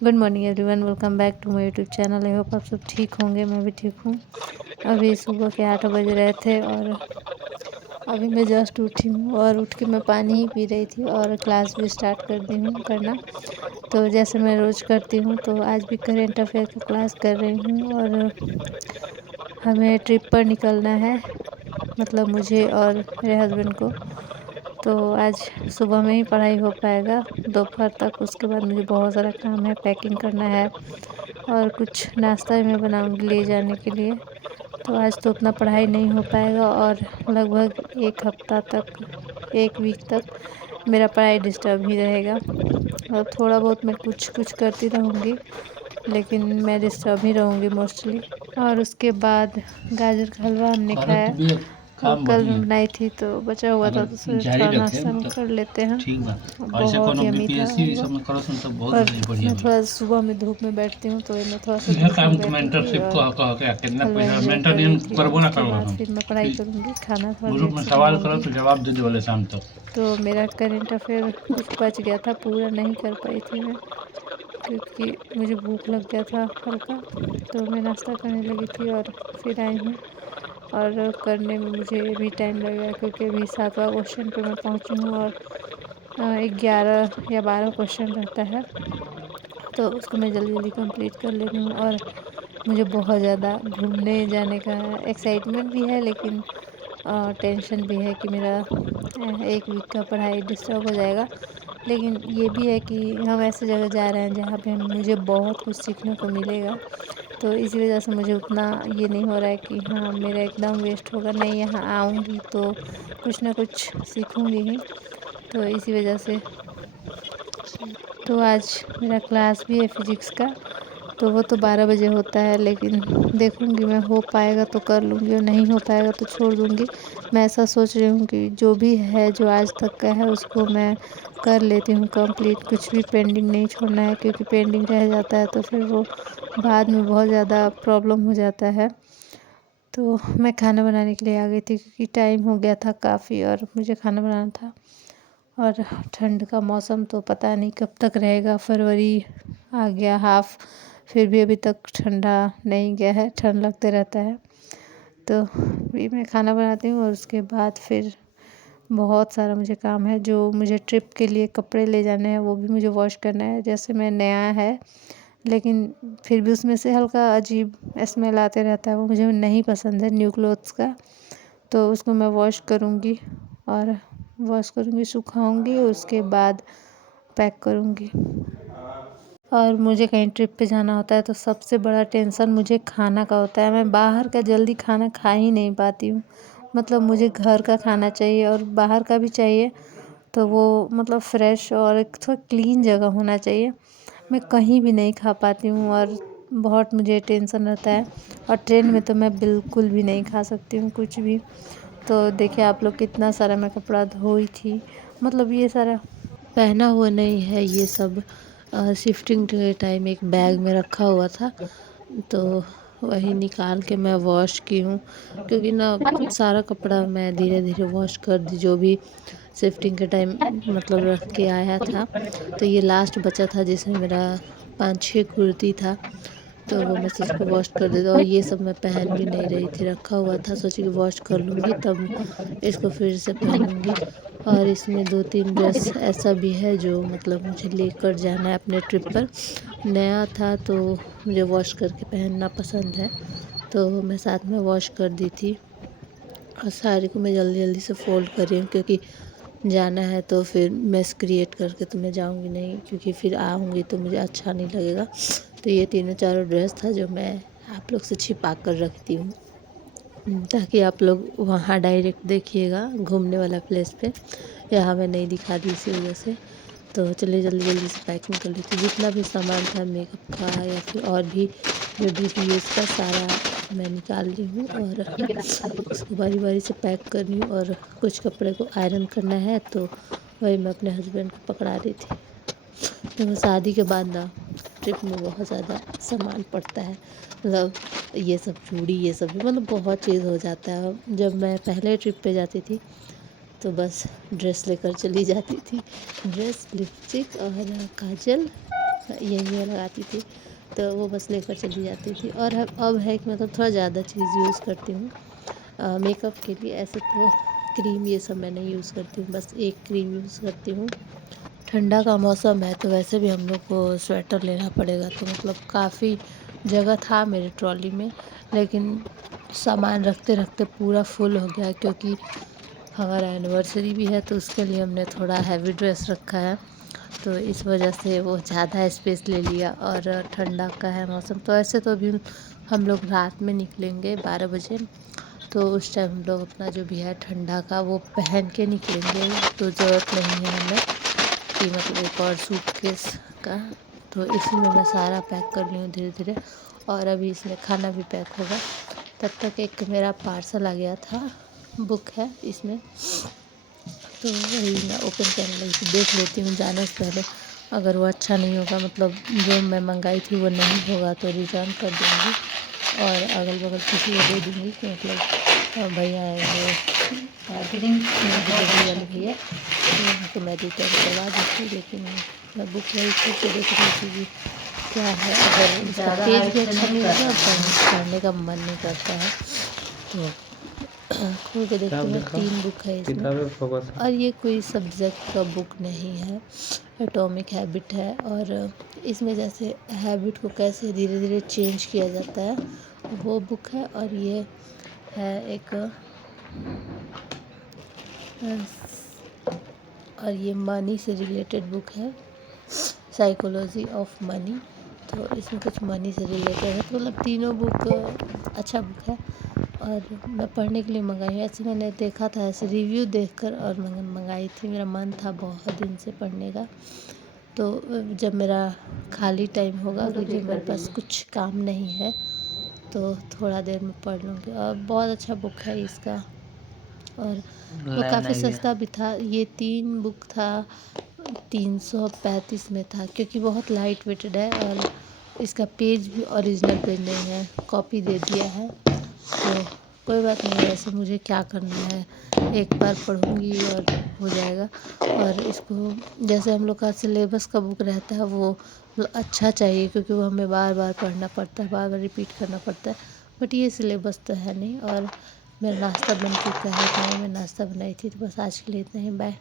Good morning everyone, welcome back to my YouTube channel. I hope आप सब ठीक होंगे। मैं भी ठीक हूँ। अभी सुबह के 8 बज रहे थे और अभी मैं जस्ट उठी हूँ और उठ के मैं पानी ही पी रही थी और क्लास भी स्टार्ट कर दी हूँ करना। तो जैसे मैं रोज़ करती हूँ तो आज भी करेंट अफेयर का क्लास कर रही हूँ और हमें ट्रिप पर निकलना है, मतलब मुझे और मेरे हस्बैंड को। तो आज सुबह में ही पढ़ाई हो पाएगा दोपहर तक। उसके बाद मुझे बहुत सारा काम है, पैकिंग करना है और कुछ नाश्ता भी मैं बनाऊंगी ले जाने के लिए। तो आज तो उतना पढ़ाई नहीं हो पाएगा और लगभग एक हफ्ता तक, एक वीक तक मेरा पढ़ाई डिस्टर्ब ही रहेगा। और थोड़ा बहुत मैं कुछ कुछ करती रहूँगी, लेकिन मैं डिस्टर्ब ही रहूँगी मोस्टली। और उसके बाद गाजर का हलवा हमने खाया, वो कल मैं बनाई थी तो बचा हुआ था, तो सोचा थोड़ा नाश्ता में कर लेते हैं। बहुत यम्मी था हलवा। और मैं थोड़ा सुबह में धूप में बैठती हूँ तो मैं थोड़ा सा धूप में बैठी थी और हलवा एंजॉय कर रही थी। और उसके बाद फिर मैं पढ़ाई करूँगी, खाना थोड़ा लेट से बनाऊँगी। तो मेरा करेंट अफेयर कुछ बच गया था, पूरा नहीं कर पाई थी मैं क्योंकि मुझे भूख लग गया था हल्का। तो मैं नाश्ता करने लगी थी और फिर आई हूँ और करने में मुझे भी टाइम लगेगा क्योंकि अभी 7वां क्वेश्चन पे मैं पहुँची हूँ और 11 या 12 क्वेश्चन रहता है, तो उसको मैं जल्दी जल्दी कंप्लीट कर लेती हूँ। और मुझे बहुत ज़्यादा घूमने जाने का एक्साइटमेंट भी है, लेकिन टेंशन भी है कि मेरा एक वीक का पढ़ाई डिस्टर्ब हो जाएगा। लेकिन ये भी है कि हम ऐसे जगह जा रहे हैं जहाँ पे मुझे बहुत कुछ सीखने को मिलेगा। तो इसी वजह से मुझे उतना ये नहीं हो रहा है कि हाँ मेरा एकदम वेस्ट होगा। नहीं, यहाँ आऊँगी तो कुछ ना कुछ सीखूँगी ही। तो इसी वजह से तो आज मेरा क्लास भी है फिज़िक्स का, तो वो तो 12 बजे होता है, लेकिन देखूँगी मैं, हो पाएगा तो कर लूँगी और नहीं हो पाएगा तो छोड़ दूँगी। मैं ऐसा सोच रही हूँ कि जो भी है, जो आज तक का है, उसको मैं कर लेती हूँ कंप्लीट। कुछ भी पेंडिंग नहीं छोड़ना है क्योंकि पेंडिंग रह जाता है तो फिर वो बाद में बहुत ज़्यादा प्रॉब्लम हो जाता है। तो मैं खाना बनाने के लिए आ गई थी क्योंकि टाइम हो गया था काफ़ी और मुझे खाना बनाना था। और ठंड का मौसम तो पता नहीं कब तक रहेगा। फरवरी आ गया हाफ, फिर भी अभी तक ठंडा नहीं गया है, ठंड लगते रहता है। तो भी मैं खाना बनाती हूँ और उसके बाद फिर बहुत सारा मुझे काम है। जो मुझे ट्रिप के लिए कपड़े ले जाने हैं वो भी मुझे वॉश करना है। जैसे मैं नया है, लेकिन फिर भी उसमें से हल्का अजीब स्मेल आते रहता है, वो मुझे नहीं पसंद है न्यू क्लोथ्स का। तो उसको मैं वॉश करूँगी और सुखाऊंगी, उसके बाद पैक करूँगी। और मुझे कहीं ट्रिप पे जाना होता है तो सबसे बड़ा टेंशन मुझे खाना का होता है। मैं बाहर का जल्दी खाना खा ही नहीं पाती हूँ। मतलब मुझे घर का खाना चाहिए और बाहर का भी चाहिए, तो वो मतलब फ्रेश और एक थोड़ा क्लीन जगह होना चाहिए। मैं कहीं भी नहीं खा पाती हूँ और बहुत मुझे टेंशन रहता है। और ट्रेन में तो मैं बिल्कुल भी नहीं खा सकती हूँ कुछ भी। तो देखिए आप लोग, कितना सारा मैं कपड़ा धोई थी, मतलब ये सारा पहना हुआ नहीं है, ये सब शिफ्टिंग के टाइम एक बैग में रखा हुआ था, तो वही निकाल के मैं वॉश की हूँ। क्योंकि ना सारा कपड़ा मैं धीरे धीरे वॉश कर दी, जो भी शिफ्टिंग के टाइम मतलब रख के आया था। तो ये लास्ट बचा था जिसमें मेरा 5-6 कुर्ती था, तो वो मैं सोच के वॉश कर देती। और ये सब मैं पहन भी नहीं रही थी, रखा हुआ था, सोची कि वॉश कर लूँगी तब इसको फिर से पहनूँगी। और इसमें 2-3 ड्रेस ऐसा भी है जो मतलब मुझे लेकर जाना है अपने ट्रिप पर। नया था तो मुझे वॉश करके पहनना पसंद है, तो मैं साथ में वॉश कर दी थी। और साड़ी को मैं जल्दी जल्दी से फ़ोल्ड कर रही हूँ क्योंकि जाना है, तो फिर मेस क्रिएट करके तो मैं जाऊँगी नहीं, क्योंकि फिर आऊँगी तो मुझे अच्छा नहीं लगेगा। तो ये 3-4 ड्रेस था जो मैं आप लोग से छिपा कर रखती हूँ, ताकि आप लोग वहाँ डायरेक्ट देखिएगा घूमने वाला प्लेस पे। यहाँ मैं नहीं दिखा दी इसी वजह से। तो चलिए जल्दी जल्दी से पैकिंग कर लेती हूँ। जितना भी सामान था मेकअप का या फिर और भी जो डेली यूज़ का, सारा मैं निकाल ली हूँ और उसको बारी बारी से पैक कर रही हूँ। और कुछ कपड़े को आयरन करना है, तो वही मैं अपने हस्बैंड को पकड़ा रही थी। तो शादी के बाद ना ट्रिप में बहुत ज़्यादा सामान पड़ता है, मतलब ये सब चूड़ी, ये सब भी, मतलब बहुत चीज़ हो जाता है। जब मैं पहले ट्रिप पे जाती थी तो बस ड्रेस लेकर चली जाती थी, ड्रेस, लिपस्टिक और काजल यही लगाती थी, तो वो बस लेकर चली जाती थी। और अब है कि मतलब थोड़ा ज़्यादा चीज़ यूज़ करती हूँ मेकअप के लिए। ऐसे तो क्रीम ये सब मैं नहीं यूज़ करती हूँ, बस एक क्रीम यूज़ करती हूँ। ठंडा का मौसम है तो वैसे भी हम लोग को स्वेटर लेना पड़ेगा, तो मतलब काफ़ी जगह था मेरी ट्रॉली में, लेकिन सामान रखते रखते पूरा फुल हो गया, क्योंकि हमारा एनिवर्सरी भी है तो उसके लिए हमने थोड़ा हैवी ड्रेस रखा है, तो इस वजह से वो ज़्यादा स्पेस ले लिया। और ठंडा का है मौसम, तो ऐसे तो अभी हम लोग रात में निकलेंगे 12 बजे, तो उस टाइम हम लोग अपना जो भी है ठंडा का वो पहन के निकलेंगे, तो ज़रूरत नहीं है हमें कि मतलब एक और सूटकेस का। तो इसी में मैं सारा पैक कर ली हूँ धीरे धीरे, और अभी इसमें खाना भी पैक होगा। तब तक एक मेरा पार्सल आ गया था, बुक है इसमें, तो वही मैं ओपन करने लगी थी, देख लेती हूँ जाने से पहले। अगर वो अच्छा नहीं होगा, मतलब जो मैं मंगाई थी वो नहीं होगा, तो रिटर्न कर दूँगी और अगल बगल किसी को दे दूँगी कि मतलब भैया आएंगे डिलीवरी वाले भैया, तो उनको मैं रिटर्न करवा देती। लेकिन मैं बुक वही फिर से देख रही थी कि क्या है, अगर इसका पेज भी अच्छा नहीं होगा पढ़ने का मन नहीं करता है। तो खोल के देखती हूँ, 3 बुक है इसमें, और ये कोई सब्जेक्ट का बुक नहीं है, एटॉमिक हैबिट है। और इसमें जैसे हैबिट को कैसे धीरे धीरे चेंज किया जाता है वो बुक है। और ये है एक और ये मनी से रिलेटेड बुक है, साइकोलॉजी ऑफ मनी। तो इसमें कुछ मनी से रिलेटेड है, तो मतलब तीनों बुक अच्छा बुक है और मैं पढ़ने के लिए मंगाई हूँ। ऐसे मैंने देखा था, ऐसे रिव्यू देखकर और मंगाई थी। मेरा मन था बहुत दिन से पढ़ने का, तो जब मेरा खाली टाइम होगा, क्योंकि मेरे पास कुछ काम नहीं है, तो थोड़ा देर में पढ़ लूँगी। और बहुत अच्छा बुक है इसका, और वो काफ़ी सस्ता भी था। ये 3 बुक था 335 में था, क्योंकि बहुत लाइट वेटेड है और इसका पेज भी ओरिजिनल पेज नहीं है, कॉपी दे दिया है। तो कोई बात नहीं, वैसे मुझे क्या करना है, एक बार पढ़ूंगी और हो जाएगा। और इसको जैसे हम लोग का सिलेबस का बुक रहता है वो अच्छा चाहिए, क्योंकि वो हमें बार बार पढ़ना पड़ता है, बार बार रिपीट करना पड़ता है। बट ये सिलेबस तो है नहीं। और मेरा नाश्ता बन चुका है, तो मैं नाश्ता बनाई थी, तो बस आज के लिए इतना ही, बाय।